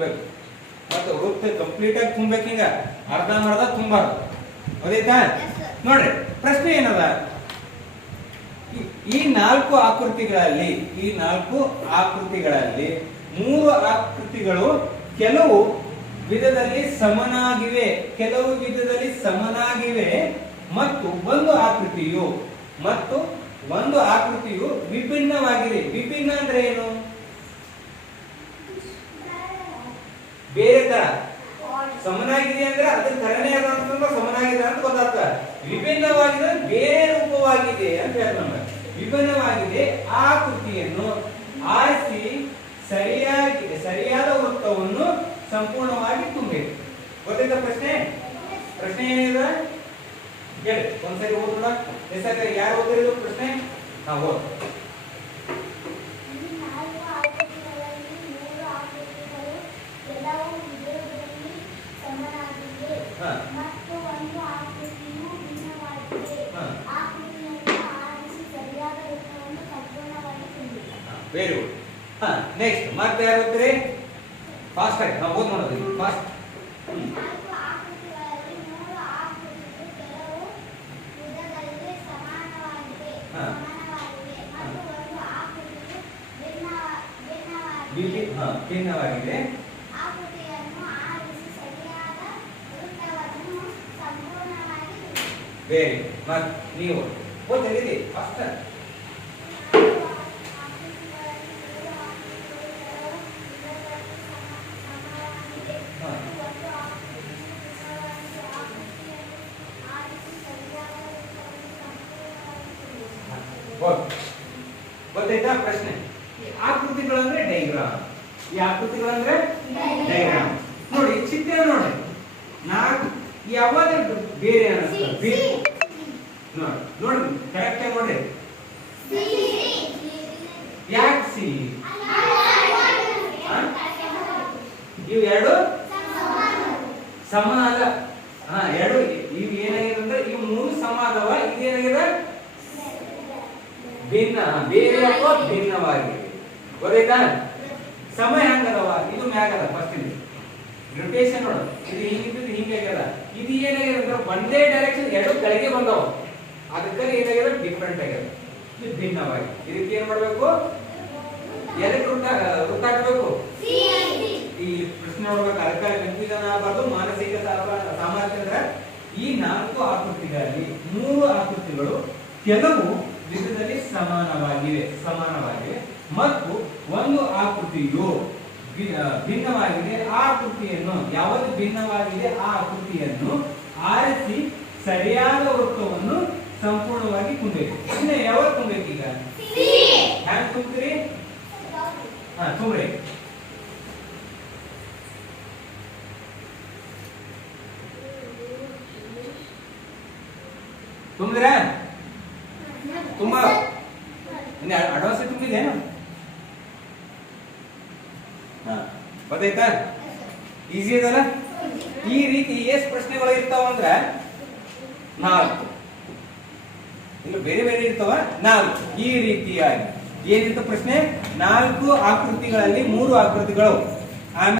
ಮತ್ತು ವೃತ್ತ ಕಂಪ್ಲೀಟ್ ಆಗಿ ತುಂಬಬೇಕು. ಹಿಂಗ ಅರ್ಧಂಬರ್ಧ ತುಂಬಾರ್ದು. ಗೊತ್ತಾಯ್ತಾ? ನೋಡ್ರಿ ಪ್ರಶ್ನೆ ಏನದ, ಈ ನಾಲ್ಕು ಆಕೃತಿಗಳಲ್ಲಿ ಮೂರು ಆಕೃತಿಗಳು ಕೆಲವು ವಿಧದಲ್ಲಿ ಸಮನಾಗಿವೆ ಮತ್ತು ಒಂದು ಆಕೃತಿಯು ವಿಭಿನ್ನವಾಗಿದೆ. ವಿಭಿನ್ನ ಅಂದ್ರೆ ಏನು? ಬೇರೆ ತರ. ಸಮನಾಗಿದೆ ಅಂದ್ರೆ ಅದ್ರ ತರನೇ ಅದ ಅಂತಂದ್ರೆ ಸಮನಾಗಿದೆ ಅಂತ ಗೊತ್ತಾಗ್ತದೆ. ವಿಭಿನ್ನವಾಗಿದೆ ಬೇರೆ ರೂಪವಾಗಿದೆ ಅಂತ ಹೇಳ್ತಾರೆ. ವಿಭಿನ್ನವಾಗಿದೆ ಆಕೃತಿಯನ್ನು ಆರಿಸಿ ಸರಿಯಾದ ವೃತ್ತವನ್ನು ಸಂಪೂರ್ಣವಾಗಿ ತುಂಬಬೇಕು. ಗೊತ್ತಾಯ್ತಾ ಪ್ರಶ್ನೆ? ಪ್ರಶ್ನೆ ಏನಿದೆ ಹೇಳಿ ಒಂದ್ಸರಿ ಓದೋಣ. ಯಾರು ಓದಿರೋದು ಪ್ರಶ್ನೆ? ನಾವು ಓದ್. Very good. ನೆಕ್ಸ್ಟ್ ಮತ್ತೆ ಯಾರು ಓದ್ತೀರಿ? ಫಾಸ್ಟ್ ಆಗಿ ನಾವು ಓದ್ ಮಾಡೋದು ಫಾಸ್ಟ್. ಭಿನ್ನವಾಗಿದೆ. Very good. ನೀವು ಓದ್ತೀರಿ ಫಾಸ್ಟ್. ಗೊತ್ತಾಯ್ತಾ ಪ್ರಶ್ನೆ? ಆಕೃತಿಗಳಂದ್ರೆ ಡೈಗ್ರಾಮ್. ಈ ಆಕೃತಿಗಳಂದ್ರೆ ಡೈಗ್ರಾಮ್. ನೋಡಿ ಚಿತ್ರ ನೋಡಿ, ನಾಲ್ಕು ಯಾವಾಗ ಬೇರೆ ಅನಿಸ್ತದೆ ನೋಡಿ ಕರೆಕ್ಟ್ ಆಗಿ ನೋಡಿ. ಯಾಕೆ ಸಿ ಇವು ಎರಡು ಸಮ ಅಲ್ಲ. ಎರಡು ಇವು ಏನಾಗಿದೆ ಅಂದ್ರೆ ಇವು ಮೂರು ಸಮ ಅದಾವ. ಇದೇನಾಗಿದೆ ಭಿನ್ನ, ಬೇರೆ ಅಥವಾ ಭಿನ್ನವಾಗಿದೆ. ಗೊತ್ತಾಯ್ತಾ? ಸಮ ಹೆಂಗದವ? ಇದು ಮ್ಯಾಗದ ಫಸ್ಟ್ ಇದು ರೊಟೇಷನ್ ನೋಡು. ಇದು ಹಿಂಗಿದ್ದು ಹಿಂಗಾಗ್ಯದ. ಇದು ಏನಾಗಿದೆ ಅಂದ್ರೆ ಒಂದೇ ಡೈರೆಕ್ಷನ್ ಎರಡು ಕೆಳಗೆ ಬಂದವ. ಅದಕ್ಕೆ ಏನಾಗಿದೆ ಡಿಫ್ರೆಂಟ್ ಆಗ್ಯದ. ಇದು ಭಿನ್ನವಾಗಿ. ಇದಕ್ಕೆ ಏನ್ ಮಾಡ್ಬೇಕು? ಎದಕ್ಕೆ ವೃತ್ತ ಹಾಕಬೇಕು? ಈ ಪ್ರಶ್ನೆ ನೋಡ್ಬೇಕು. ಅದಕ್ಕೆ ಕನ್ಫ್ಯೂಷನ್ ಆಗಬಾರ್ದು. ಮಾನಸಿಕ ಸಾಮರ್ಥ್ಯ ಅಂದ್ರೆ ಈ ನಾಲ್ಕು ಆಕೃತಿಗಳಲ್ಲಿ ಮೂರು ಆಕೃತಿಗಳು ಕೆಲವು ವಿಧದಲ್ಲಿ ಸಮಾನವಾಗಿವೆ ಮತ್ತು ಒಂದು ಆಕೃತಿಯು ಭಿನ್ನವಾಗಿದೆ. ಆ ಆಕೃತಿಯನ್ನು ಯಾವುದು ಭಿನ್ನವಾಗಿದೆ ಆ ಆಕೃತಿಯನ್ನು ಆರಿಸಿ ಸರಿಯಾದ ವೃತ್ತವನ್ನು ಸಂಪೂರ್ಣವಾಗಿ ತುಂಬಬೇಕು. ಇನ್ನು ಯಾವಾಗ ತುಂಬಬೇಕು? ಈಗ ಹ್ಯಾಂಗ ತುಂಬ್ತೀರಿ? ತುಂಬ್ರಿ. ತುಂಬಿದ್ರ? ತುಂಬಾ ಅಡ್ವಾನ್ಸ್ ತುಂಬಿದೇನು? ಗೊತ್ತಾಯ್ತಾ? ಈಸಿ ಇದಲ್ಲ? ಈ ರೀತಿ ಎಷ್ಟು ಪ್ರಶ್ನೆಗಳು ಇರ್ತಾವ ಅಂದ್ರೆ 4. ಇಲ್ಲ ಬೇರೆ ಬೇರೆ ಇರ್ತಾವ 4. ಈ ರೀತಿಯಾಗಿ ಏನಿತ್ತು ಪ್ರಶ್ನೆ? 4 ಆಕೃತಿಗಳಲ್ಲಿ 3 ಆಕೃತಿಗಳು. ಆಮೇಲೆ